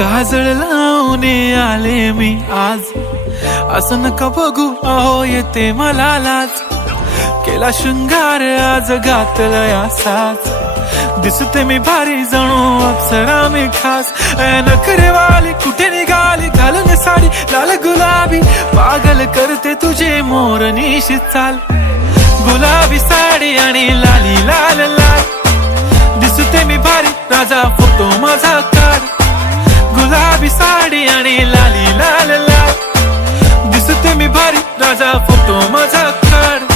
काजळ लावून आले मी आज, असं नका बघू अहो येते मला लाज. केला शृंगार आज घातलाय असाच, दिसते मी भारी जणू अप्सरा मी खास. नखरेवाली कुठे निघाली घालून साडी लाल गुलाबी, पागल करते तुझे मोरनीशी चाल. गुलाबी साडी आणि लाली लाल लाल, दिसते मी भारी राजा फोटो माझा काढ. गुलाबी साडी आणि लाली लाल लाल, दिसते मी भारी राजा फोटो माझा काढ.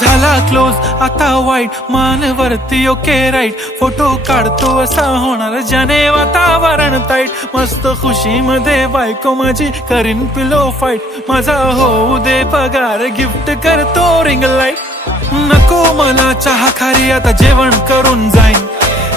झाला क्लोज आता वाईट, मानवरती ओके राईट. फोटो काढतो असा होणार ज्याने वातावरण ताईट. मस्त खुशी मध्ये बायको माझी करीन पिलो फाईट. माझा होऊ दे पगार गिफ्ट करतो रिंग लाईट. नको मला चहा खारी आता जेवण करून जाईन.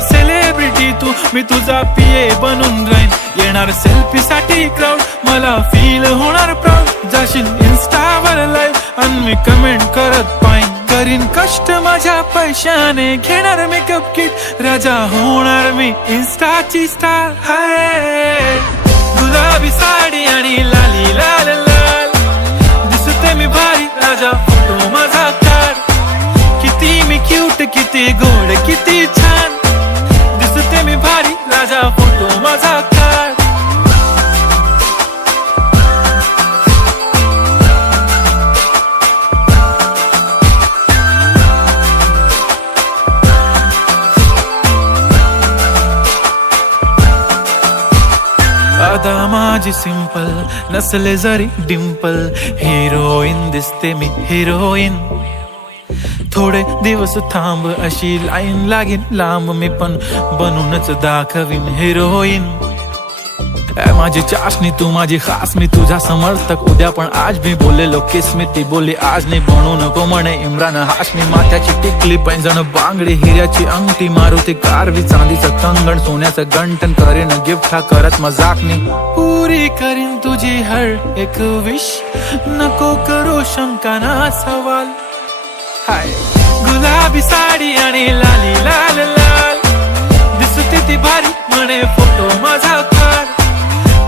सेलिब्रिटी तू मी तुझा पिये बनून राहीन. येणार सेल्फी साठी क्राऊड मला फील होणार प्राऊड. जाशील इन्स्टावर लाईव्ह आणि मी कमेंट करत पाईन. करीन कष्ट माझ्या पैशाने घेणार मेकअप किट. राजा होणार मी इन्स्टाची स्टार. हाय गुलाबी साडी आणि लाली लाल लाल, दिसते मी भारी राजा फोटो माझा काढ. किती मी क्यूट किती गोड किती छान, दिसते मी भारी राजा फोटो माझा काढ. आता माझी सिंपल नसले जरी डिंपल, हिरोईन दिसते मी हिरोईन. थोडे दिवस थांब अशी लाईन लागेल लांब, मी पण बनूनच दाखवीन हिरोईन. माझी चाशनी तू माझी खास, मी तुझा समर्थक उद्या पण आज मी बोललेलो किस मी ती बोली आज नाही. बनू नको म्हणे इम्रान हाशमी. माथ्याची टिकली पैंजण बांगडी हिऱ्याची अंगठी, मारुती कारवी चांदीचं कंगण सोन्याचं गंटन. करीन गिफ्ट हा करत मजाकनी, पुरी करीन तुझी हर एक विश. नको करू शंका ना सवाल. हाय गुलाबी साडी आणि लाली लाल लाल, दिसते ती भारी म्हणे फोटो माझा काढ.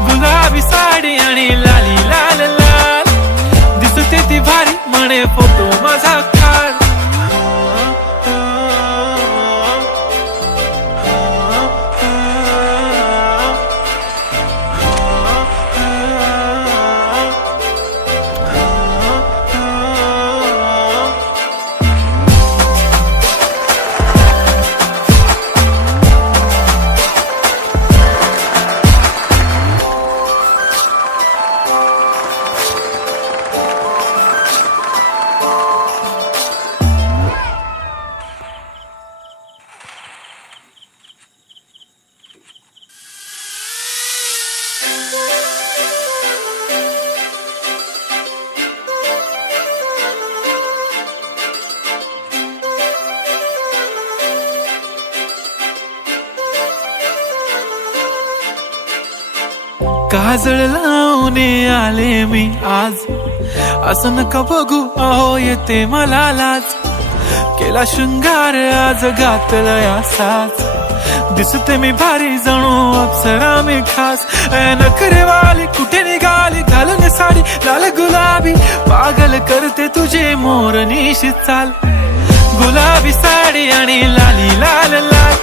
गुलाबी साडी आणि लाली लाल लाल, दिसते ती भारी म्हणे फोटो माझा काढ. काजळ लावून आले मी आज, असं नका बघू अहो येते मला लाज. केला शृंगार आज घातलाय असाच, दिसते मी भारी जणू अप्सरा मी खास. नखरेवाली कुठे निघाली घालून साडी लाल गुलाबी, पागल करते तुझे मोरनीशी चाल. गुलाबी साडी आणि लाली लाल लाल,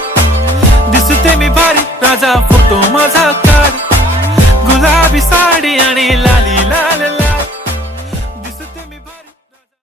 दिसते मी भारी राजा फोटो माझा काढ. गुलाबी साडी आणि लाली लाल लाल.